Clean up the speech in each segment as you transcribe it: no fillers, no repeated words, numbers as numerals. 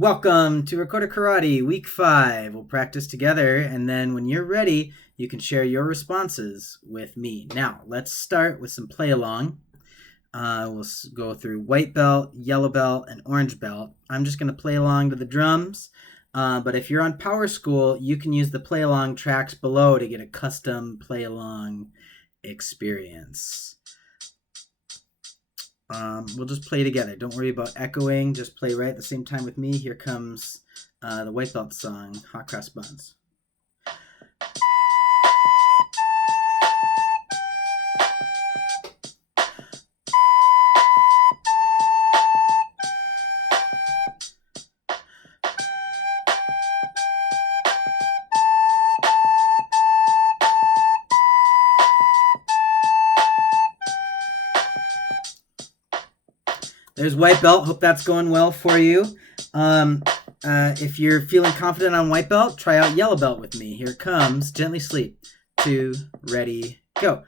Welcome to Recorder Karate, Week 5. We'll practice together, and then when you're ready, you can share your responses with me. Now, let's start with some play along. We'll go through white belt, yellow belt, and orange belt. I'm just going to play along to the drums, but if you're on Power School, you can use the play along tracks below to get a custom play along experience. We'll just play together. Don't worry about echoing. Just play right at the same time with me. Here comes the white belt song, Hot Cross Buns. There's white belt. Hope that's going well for you. If you're feeling confident on white belt, try out yellow belt with me. Here it comes. Gently sleep. 2, ready, go.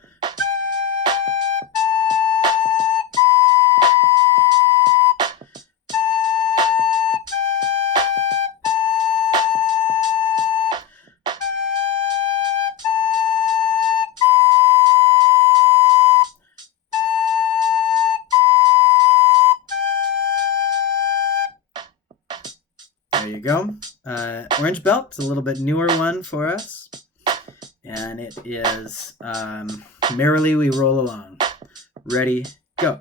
There you go. Orange belt, it's a little bit newer one for us. And it is Merrily We Roll Along. Ready, go.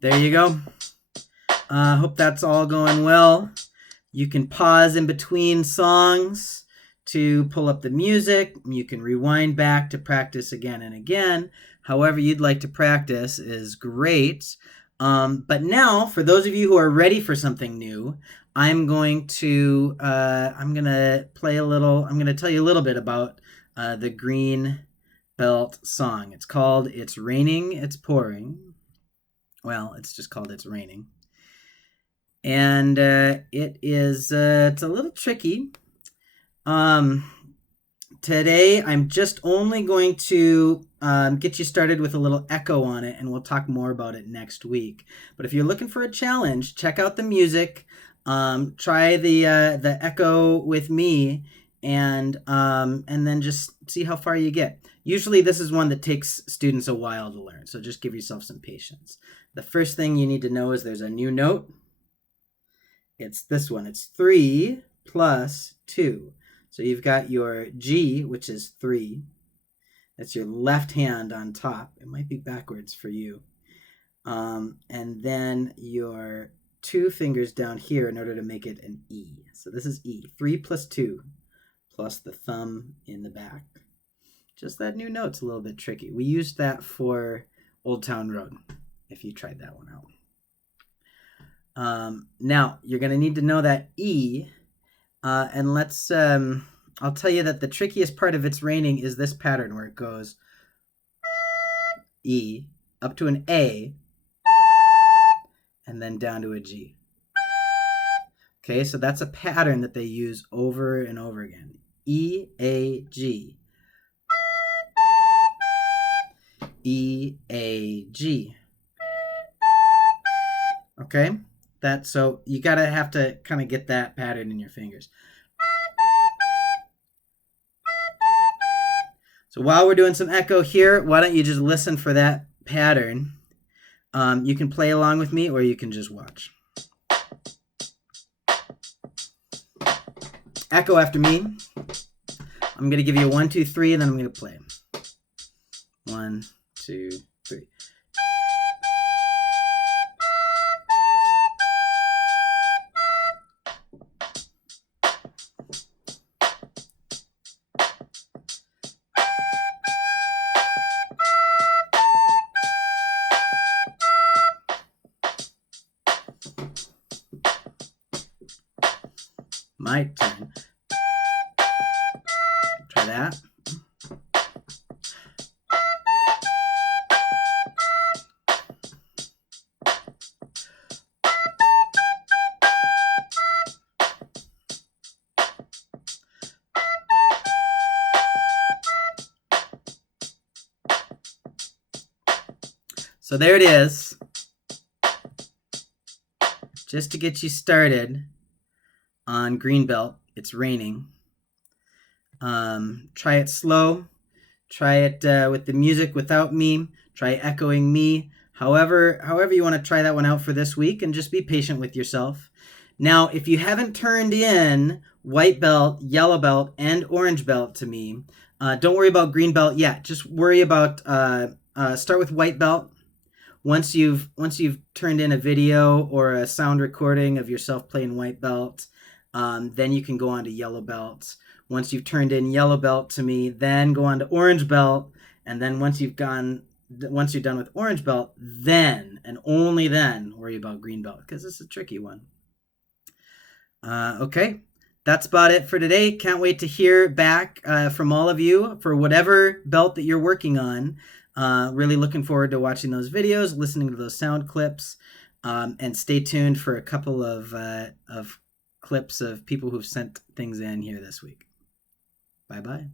There you go. Hope that's all going well. You can pause in between songs to pull up the music. You can rewind back to practice again and again. However you'd like to practice is great. But now, for those of you who are ready for something new, I'm going to tell you a little bit about the green belt song. It's called It's Raining, It's Pouring. Well, it's just called It's Raining. And it's a little tricky. Today, I'm just only going to get you started with a little echo on it, and we'll talk more about it next week. But if you're looking for a challenge, check out the music. Try the echo with me, and then just see how far you get. Usually, this is one that takes students a while to learn, so just give yourself some patience. The first thing you need to know is there's a new note. It's this one. It's 3 plus 2. So you've got your G, which is 3. That's your left hand on top. It might be backwards for you. And then your 2 fingers down here in order to make it an E. So this is E. 3 plus 2 plus the thumb in the back. Just that new note's a little bit tricky. We used that for Old Town Road, if you tried that one out. Now, you're going to need to know that E, and let's, I'll tell you that the trickiest part of It's Raining is this pattern where it goes E, up to an A, and then down to a G. Okay, so that's a pattern that they use over and over again. E, A, G. E, A, G. Okay? So you have to kind of get that pattern in your fingers. So while we're doing some echo here, why don't you just listen for that pattern? You can play along with me or you can just watch. Echo after me. I'm going to give you a 1, 2, 3, and then I'm going to play. 1, 2, 3. My turn. Try that. So there it is. Just to get you started on Greenbelt. It's raining. Try it slow. Try it with the music without me. Try echoing me. However you want to try that one out for this week, and just be patient with yourself. Now, if you haven't turned in white belt, yellow belt, and orange belt to me, don't worry about green belt yet. Just worry about start with white belt. Once you've turned in a video or a sound recording of yourself playing white belt, then you can go on to yellow belt. Once you've turned in yellow belt to me, then go on to orange belt, and then once you're done with orange belt, then and only then worry about green belt, because it's a tricky one. Okay, that's about it for today. Can't wait to hear back from all of you for whatever belt that you're working on. Really looking forward to watching those videos, listening to those sound clips, and stay tuned for a couple of clips of people who've sent things in here this week. Bye-bye.